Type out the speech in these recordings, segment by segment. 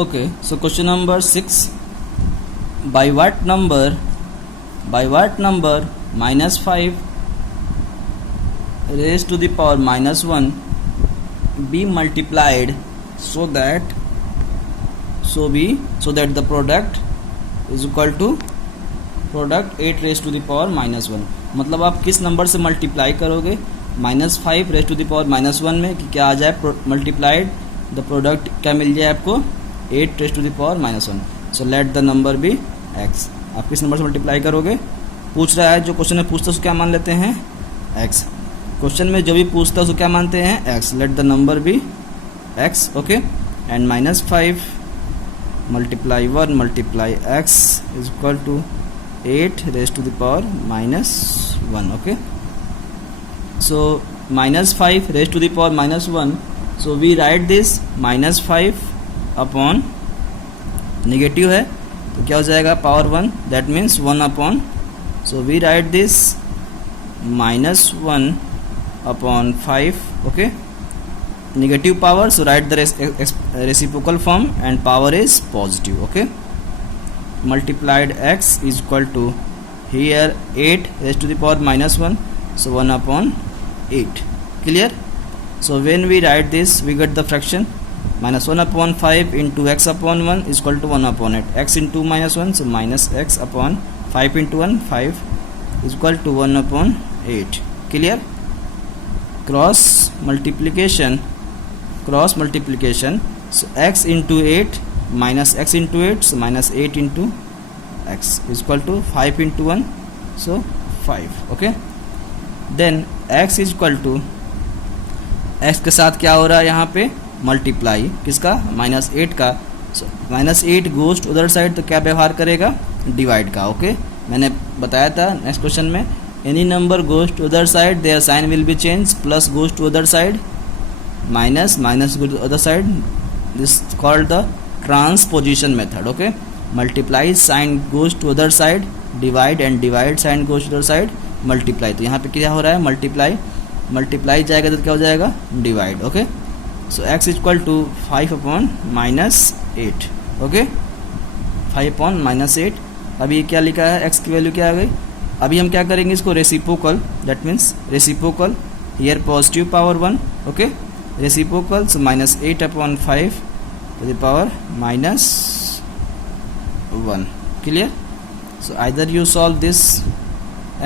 Okay, so question number 6. By what number minus 5 raised to the power minus 1 be multiplied so that the product is equal to product 8 raised to the power minus 1. मतलब आप किस number से multiply करोगे minus 5 raise to the power minus 1 में कि क्या आ जाए multiplied the product क्या मिल जाए आपको 8 raise to the power minus 1. So let the number be x. आप किस नंबर से मल्टीप्लाई करोगे पूछ रहा है. जो क्वेश्चन में पूछता है उसको क्या मान लेते हैं x. क्वेश्चन में जो भी पूछता है उसको क्या मानते हैं x. Let the number be x. Okay and minus 5 multiply 1 multiply x is equal to 8 raised to the power minus 1. Okay, so minus 5 raised to the power minus 1, so we write this minus 5 upon negative है तो क्या हो जाएगा power 1, that means 1 upon, so we write this minus 1 upon 5. Okay, negative power, so write the reciprocal form and power is positive. Okay, multiplied x is equal to here 8 raised to the power minus 1, so 1 upon 8. Clear? So when we write this we get the fraction minus 1 upon 5 into x upon 1 is equal to 1 upon 8. X into minus 1, so minus x upon 5 into 1, 5 is equal to 1 upon 8. Clear? Cross multiplication, so x into 8 minus x into 8, so minus 8 into x is equal to 5 into 1, so 5. Okay, then x is equal to x के साथ क्या हो रहा है यहाँ पे multiply किसका minus 8 का. So minus 8 goes to other side तो क्या व्यवहार करेगा डिवाइड का. ओके, मैंने बताया था नेक्स्ट क्वेश्चन में any number goes to other side there sign will be change. Plus goes to other side minus goes to other side, this called the transposition method. Okay, multiply sign goes to other side, divide and divide sign goes to other side, multiply. तो यहाँ पे क्या हो रहा है multiply जाएगा तो क्या हो जाएगा divide. Okay, so x equal to 5 upon minus 8. Okay, 5 upon minus 8. अभी ये क्या लिखा है x की वैल्यू क्या आ गई. अभी हम क्या करेंगे इसको reciprocal, that means reciprocal here positive power 1. Okay, reciprocal, so minus 8 upon 5 to the power minus 1. Clear? So either you solve this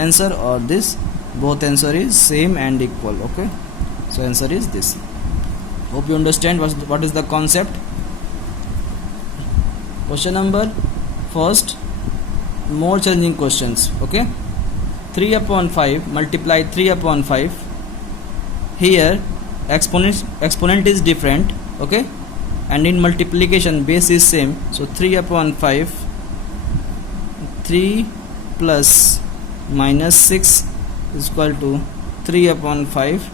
answer or this, both answer is same and equal. Okay, so answer is this. Hope you understand what is the concept. Question number first, more challenging questions. Okay, 3 upon 5 multiply 3 upon 5. Here exponent is different. Okay, and in multiplication base is same, so 3 upon 5, 3 plus minus 6 is equal to 3 upon 5,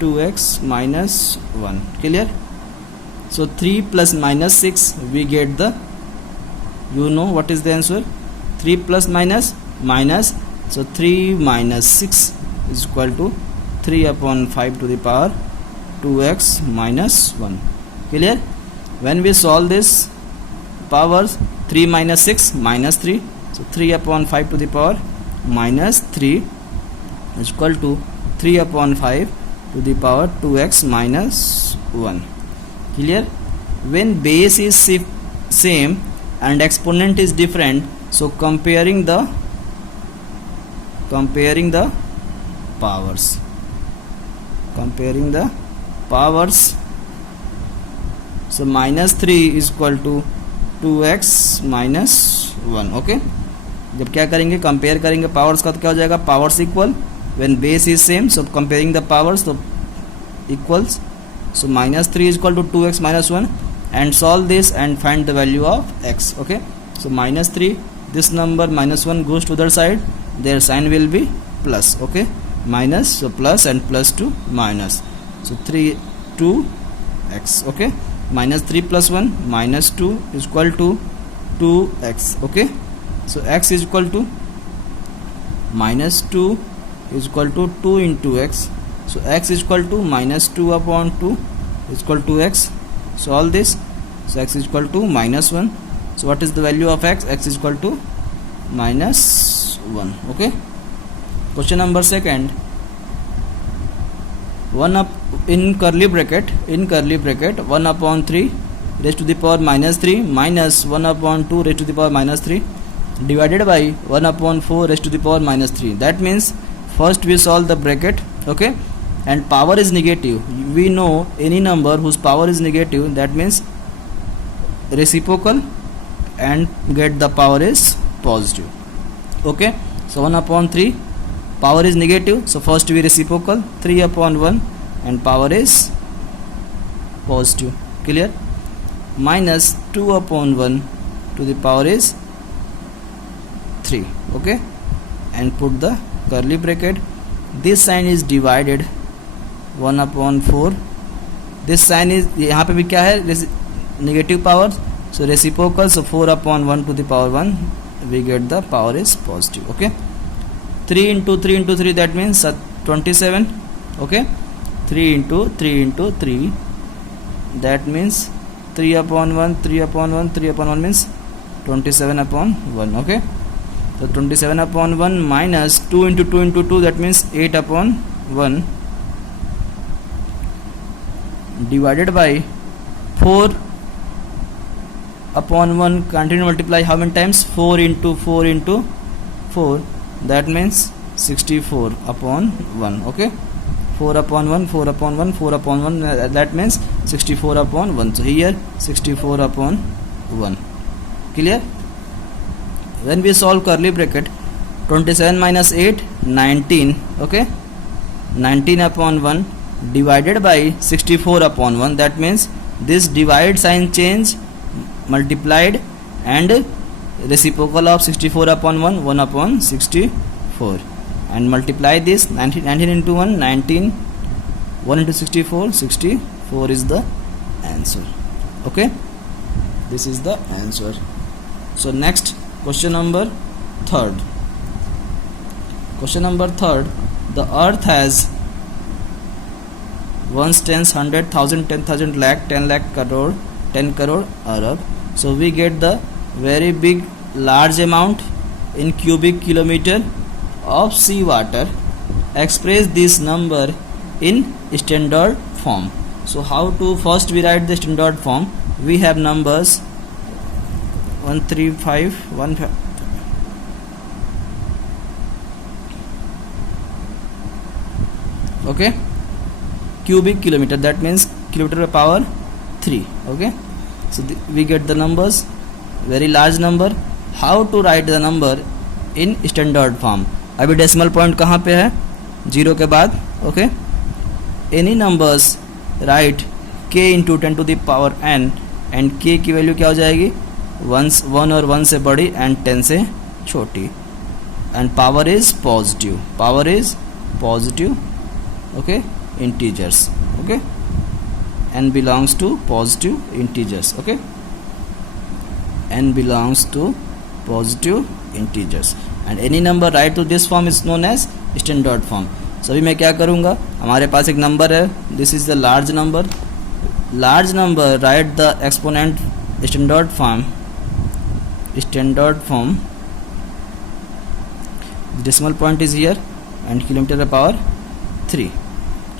2x minus 1. Clear? So 3 plus minus 6 we get the, you know what is the answer, 3 plus minus, so 3 minus 6 is equal to 3 upon 5 to the power 2x minus 1. Clear? When we solve this powers, 3 minus 6 minus 3, so 3 upon 5 to the power minus 3 is equal to 3 upon 5 to the power 2x minus 1. Clear? When base is same and exponent is different, so comparing the powers, so minus 3 is equal to 2x minus 1. Okay, जब क्या करेंगे compare करेंगे powers का तो क्या हो जाएगा powers equal. When base is same, so comparing the powers तो equals, so minus 3 is equal to 2x minus 1 and solve this and find the value of x. Okay, so minus 3, this number minus 1 goes to other side, their sign will be plus. Okay, minus, so plus and plus two minus, so 3 2x. Okay, minus 3 plus 1 minus 2 is equal to 2x. Okay, so x is equal to minus 2 is equal to 2 into x, so x is equal to minus 2 upon 2 is equal to x. So all this so x is equal to -1. So what is the value of x? X is equal to -1. Okay. Question number second. 1 up in curly bracket 1 upon 3 raised to the power -3 minus 1 upon 2 raised to the power -3 divided by 1 upon 4 raised to the power -3. That means first we solve the bracket, okay, and power is negative. We know any number whose power is negative, that means reciprocal and get the power is positive. Okay, so 1 upon 3, power is negative, so first we reciprocal, 3 upon 1 and power is positive. Clear? Minus 2 upon 1 to the power is 3. Okay, and put the curly bracket. This sign is divided 1 upon 4. This sign is, यहाँ पे भी क्या है, negative power, so reciprocal, so 4 upon 1 to the power 1, we get the power is positive. Okay, 3 into 3 into 3, that means 27. Okay, 3 into 3 into 3, that means 3 upon 1, 3 upon 1, 3 upon 1 means 27 upon 1. Okay, so 27 upon 1 minus 2 into 2 into 2, that means 8 upon 1 divided by 4 upon 1. Continue multiply how many times? 4 into 4 into 4, that means 64 upon 1. Okay, 4 upon 1, 4 upon 1, 4 upon 1, that means 64 upon 1. So here 64 upon 1. Clear? When we solve curly bracket, 27 minus 8, 19. Okay, 19 upon 1 divided by 64 upon 1, that means this divide sign change, multiplied and reciprocal of 64 upon 1, 1 upon 64, and multiply this 19 into 1, 19, 1 into 64, 64 is the answer. Okay, this is the answer. So next, question number third. Question number third. The earth has ones, tens, 100,000, 10,000, lakh, 10 lakh, crore, 10 crore, arab. So we get the very big large amount in cubic kilometer of sea water. Express this number in standard form. So how to first we write the standard form? We have numbers 135, 1. Okay, cubic kilometer, that means kilometer by power 3. Okay, so we get the numbers, very large number. How to write the number in standard form? अभी decimal point कहाँ पे है? 0 के बाद. Okay, any numbers write k into 10 to the power n, and k की value क्या हो जाएगी? 1 और 1 से बड़ी एंड 10 से छोटी, and power is positive. Power is positive. Okay, integers. Okay, n belongs to positive integers. Okay, n belongs to positive integers, and any number write to this form is known as standard form. So अभी मैं क्या करूँगा, हमारे पास एक number है, this is the large number. Large number write the exponent standard form. Standard form. Decimal point is here and kilometer by power 3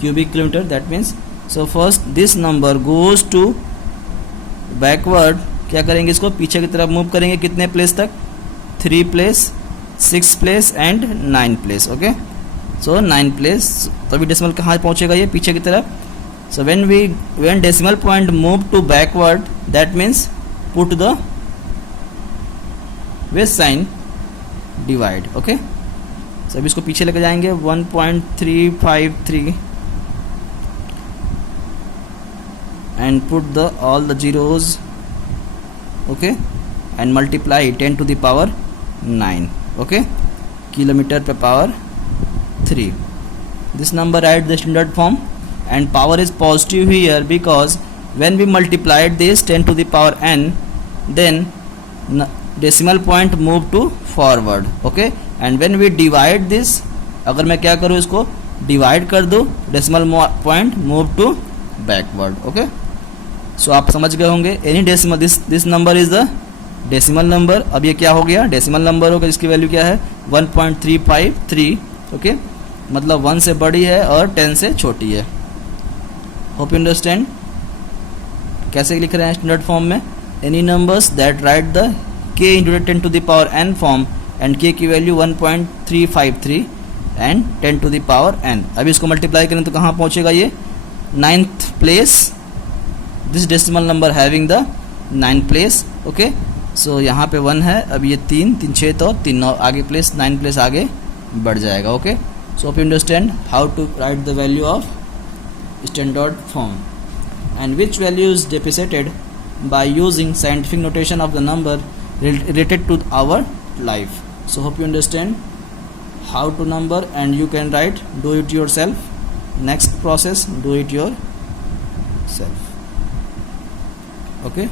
cubic kilometer, that means. So first this number goes to backward. क्या करेंगे, इसको पीछे की तरफ move करेंगे. कितने place तक? 3 place, 6 place and 9 place. Okay, so 9 place. तो अभी डेसिमल कहाँ पहुँचेगा? ये पीछे की तरफ. So when decimal point move to backward, that means put the with sign divide. Okay, so अभी इसको पीछे लेके जाएंगे. 1.353 and put the all the zeros. Okay, and multiply 10 to the power 9. Okay, kilometer per power 3. This number write the standard form, and power is positive here because when we multiplied this 10 to the power n, then decimal point move to forward. Okay, and when we divide this, अगर मैं क्या करूँ, इसको divide कर दूँ, decimal point move to backward. Okay, सो आप समझ गए होंगे any decimal, this number is the decimal number. अब ये क्या हो गया, डेसिमल नंबर होगा जिसकी वैल्यू क्या है 1.353, ओके, मतलब 1 से बड़ी है और 10 से छोटी है। Hope you understand. कैसे लिख रहे हैं स्टैंडर्ड फॉर्म में, any numbers that write the k into 10 to the power n form and k की value 1.353 and 10 to the power n। अभी इसको मल्टीप्लाई करें तो कहाँ पहुँचेगा ये 9th place, this decimal number having the 9th place, okay. So यहाँ पे 1 है, अब ये 3 3 6 तो 3 9 आगे प्लेस 9 प्लेस आगे बढ़ जाएगा, okay. So hope you understand how to write the value of standard form and which value is depreciated by using scientific notation of the number related to our life. So hope you understand how to number and you can write, do it yourself. Next process, do it yourself, okay.